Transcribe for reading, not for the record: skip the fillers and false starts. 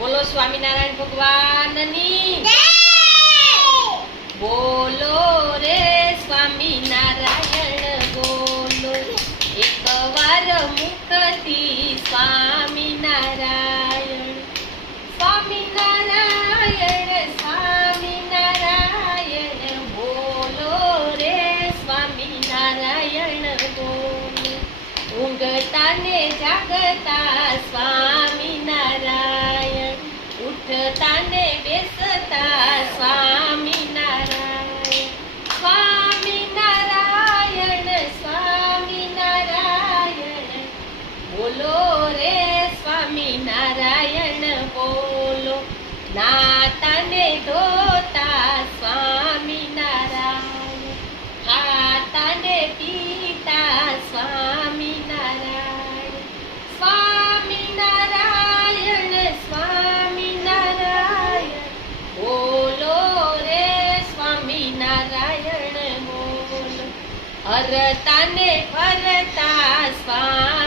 બોલો સ્વામિનારાયણ ભગવાનની બોલો રે સ્વામિનારાયણ બોલો એકવાર મુખથી સ્વામિનારાયણ સ્વામિનારાયણ સ્વામિનારાયણ બોલો રે સ્વામિનારાયણ બોલો ઊંઘતા ને જાગતા સ્વામિનારાયણ ઉઠતા ને બેસતા સ્વામિનારાયણ સ્વામિનારાયણ સ્વામિનારાયણ બોલો રે સ્વામિનારાયણ બોલો નાતા ને ધોતા સ્વામિનારાયણ ખાતા ને પીતા સ્વામિનારાયણ સ્વામિનારાયણ સ્વામિનારાયણ બોલો રે સ્વામિનારાયણ બોલો હરતા ને ફરતા સ્વામિનારાયણ